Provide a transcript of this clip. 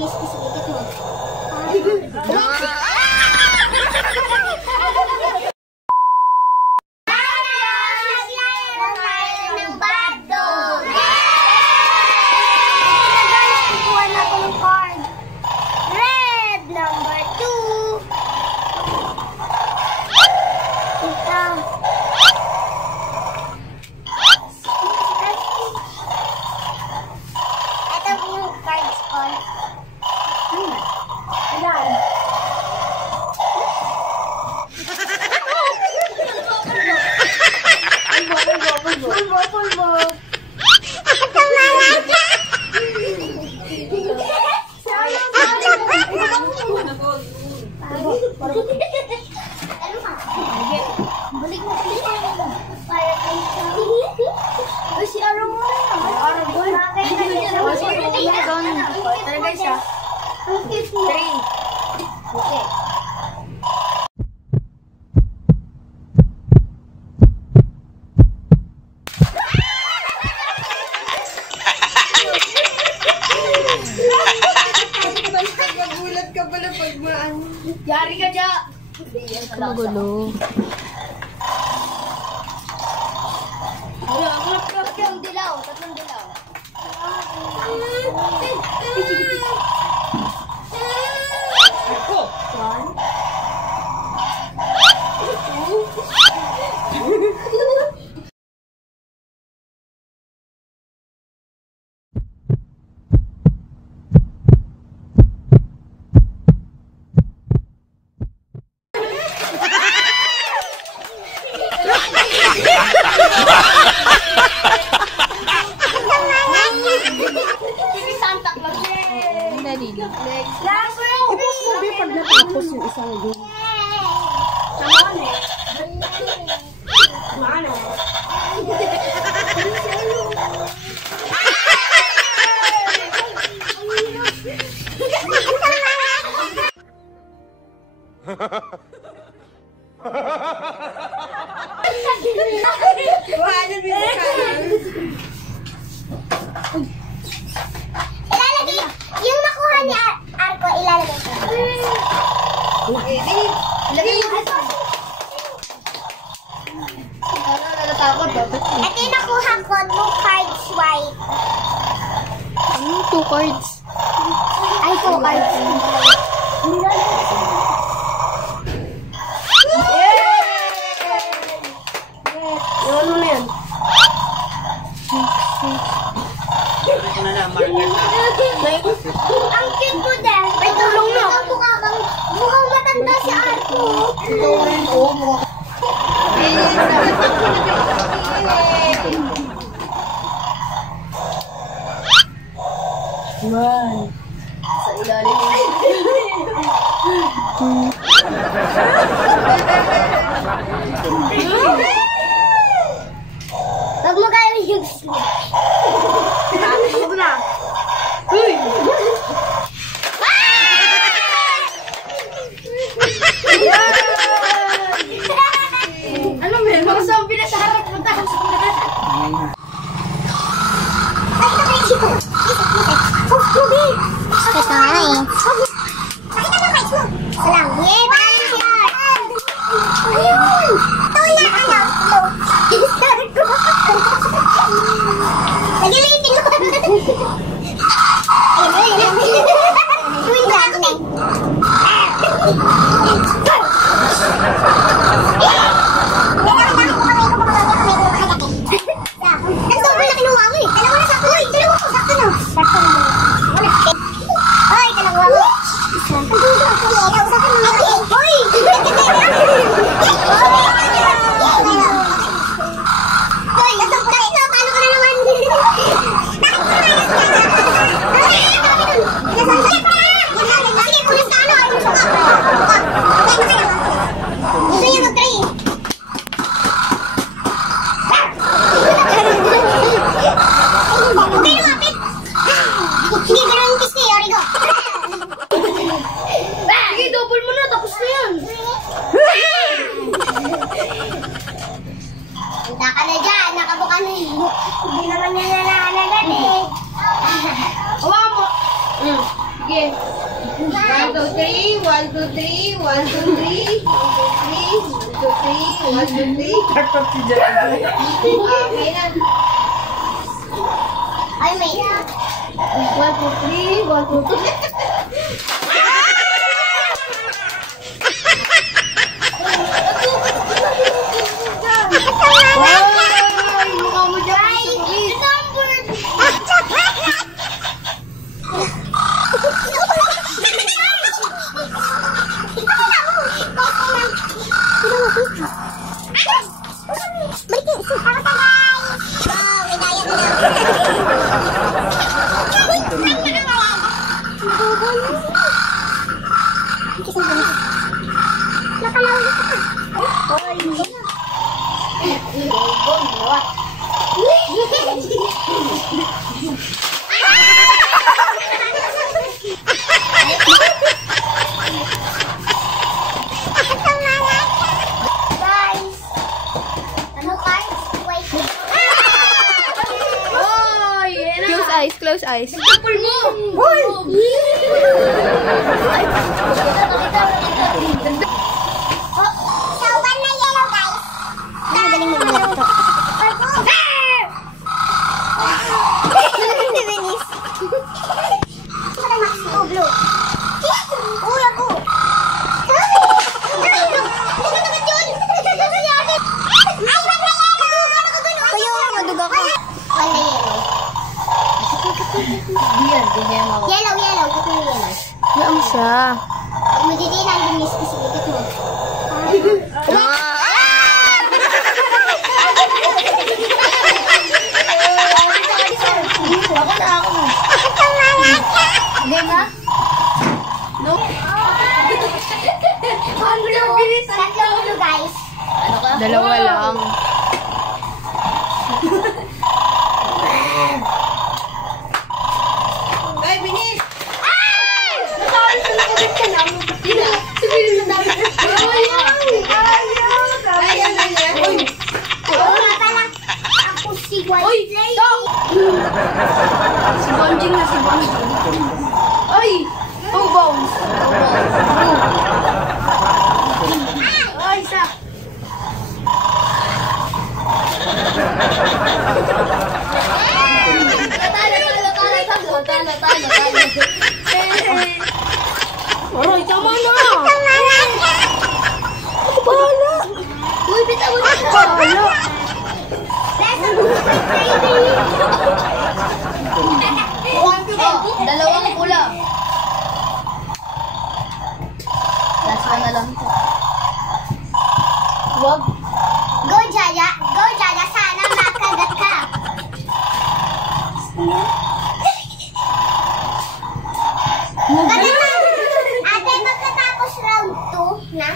Promise, isulit mo. Yari ka dyan! Magulo. Yung dilaw, tatlong dilaw. Tapos yung isang game. Mana? Ilalagay, yung nakuha ni Arko, ilalagay ko. Ilagay mo. Ito yung nakuha ko, 2 cards white. Ano? 2 cards? Ay, 2 cards. Yung ano na yan? Ang cute mo din. May tulong na. Mukhang matanda si Arko. Man. Sa ilalim. Wag mo kayo yung Huwag na. Uy! Ano meron? Mga zombie na sa harap mo tayo. Ay, nakaishi ko. Oh, Ruby. Ito nga eh. Pakita mo, guys mo. Salam. Yay, bye! Ayun! Tuya, anak mo. Start ko. Nagilitin ko. Ayun, ayun. Uy, lang. Nag-sobrang laki ng wango eh. Dalawa na sakto. Uy, dalawa ko. Sakto na. Sakto na. Ay, dalawa ko. Uy! Uy, nasang pula ito. Paano ka na naman? Sige, pulis ka ano. Gusto niya mag-try eh. Okay, lumapit. Sige, ganun kiss niya. Origo. Sige, double mo na. Tapos na yan. Punta ka na dyan. Nakabuka na hindi naman niya nalalagan eh. Hawakan mo. Sige. 1, 2, 3. 1, 2, 3. 1, 2, 3. 1, 2, 3. 1, 2, 3. 1, 2, 3. Takot si Jan. Okay na. Ay, may. 1, 2, 3. 1, 2, 3. Ay, mukha mo dyan. Close eyes. Kapul mo! Sauban na yellow, guys. Ang galing mo malap to. Si Venice. Ano Max? Oh, blue. Uy, ako. Yellow, yellow. Gusto mo yellow? Yan siya. Magdidinan din miss ko sige mo. Hindi ba? No. Tatlo guys. Ano ka? Dalawa lang. Ay, binis! Ay! Nasaan sa nakabit ka na? Sino? Sabihin mo namin. Ayaw na niya. Uy! Wala pala. Ako si White. Uy! Stop! Si Bonjing na si Bonjing. Ay! Two bones. Ay, isa. Talo. Aray, tama na! Ako bahala! Uy, bitaw mo na! Bahala! Dalawang pula. Last one na lang. Wag. Go, Jaya. Go, Jaya. Sana makagat ka. Ate, pagkatapos round 2 na,